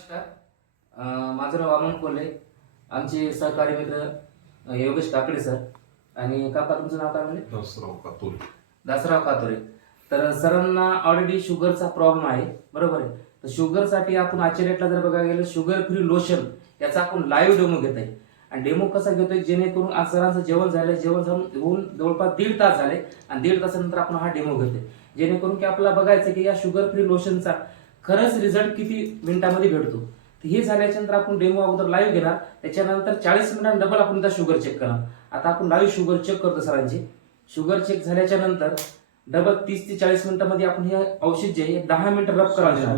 नमस्कार. माझं नाव अमन कोल्हे. आमचे सहकारी मित्र योगेश काकडे सर आणि काका तुमचं नाव काय म्हणजे? दासराव कातोरे. तर सरांना ऑलरेडी शुगरचा प्रॉब्लेम आहे, बरोबर आहे. तर शुगरसाठी आपण आचरेटला जर बघायला गेलं शुगर फ्री लोशन याचा आपण लाईव्ह डेमो घेत आहे. आणि डेमो कसा घेतोय जेणेकरून आज सरांचं जेवण झालं, जेवण होऊन जवळपास 1.5 तास झाले आणि 1.5 तासानंतर आपण हा डेमो घेतोय जेणेकरून की आपल्याला बघायचं की या शुगर फ्री लोशनचा खरंच रिझल्ट किती मिनिटांमध्ये भेटतो. तर हे झाल्याच्या नंतर आपण डेमो अगोदर लाईव्ह घेणार, त्याच्यानंतर 40 मिनिटांनी डबल आपण शुगर चेक करणार. आता आपण लाईव्ह शुगर चेक करतो सरांची. शुगर चेक झाल्याच्या नंतर डबल 30 ते 40 मिनिटांमध्ये आपण हे औषध जे आहे 10 मिनिटं रब करायला देणार.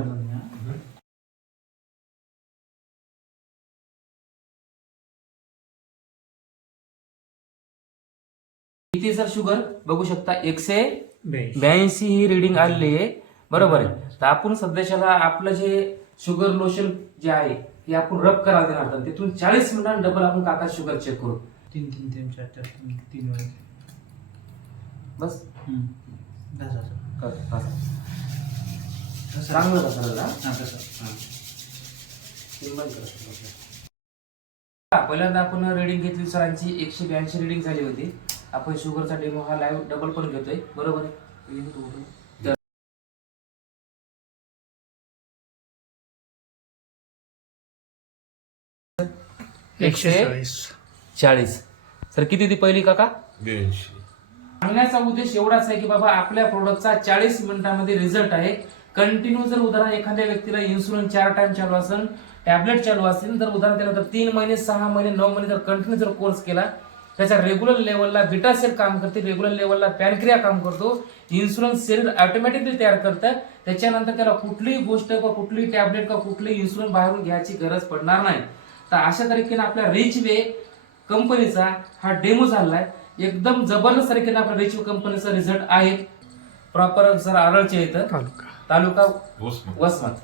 किती सर शुगर बघू शकता 182 ही रिडिंग आलेली आहे, बरोबर आहे. तर आपण सध्याच्याला आपलं जे शुगर लोशन जे आहे हे आपण रब करायला देणार. तर तिथून 40 मिनिटांनी डबल आपण काका शुगर चेक करू. 3 4 3 वेळा बस तसं चांगलं कसं पहिल्यांदा आपण रिडिंग घेतली सरांची 182 रिडिंग झाली होती. आपण शुगरचा डेमो हा लाईव्ह डबल पण घेतोय, बरोबर आहे. 140 सर किती होती पहिली काका? 82. सांगण्याचा उद्देश एवढाच आहे की बाबा आपल्या प्रोडक्टचा 40 मिनिटांमध्ये रिझल्ट आहे. कंटिन्यू जर उदाहरण एखाद्या व्यक्तीला इन्सुलिन 4 टाइम चालू असेल, टॅबलेट चालू असतील, तर उदाहरण त्यानंतर 3 महिने 6 महिने 9 महिने जर कंटिन्यू जर कोर्स केला, त्याच्या रेग्युलर लेवलला बीटा सेल काम करते, रेग्युलर लेवलला पॅनक्रिया काम करतो, इन्सुलिन सेल ऑटोमॅटिकली तयार करतं. त्याच्यानंतर त्याला कुठलीही गोष्ट किंवा कुठलीही टॅबलेट किंवा कुठलीही इन्सुलिन बाहेरून घ्यायची गरज पडणार नाही. तर अशा तरीकेने आपल्या रिच वे कंपनीचा हा डेमो झालाय. एकदम जबरदस्त तरीकेने आपल्या रिच वे कंपनीचा रिझल्ट आहे. प्रॉपर सर आरळचे इथं तालुका वसमत.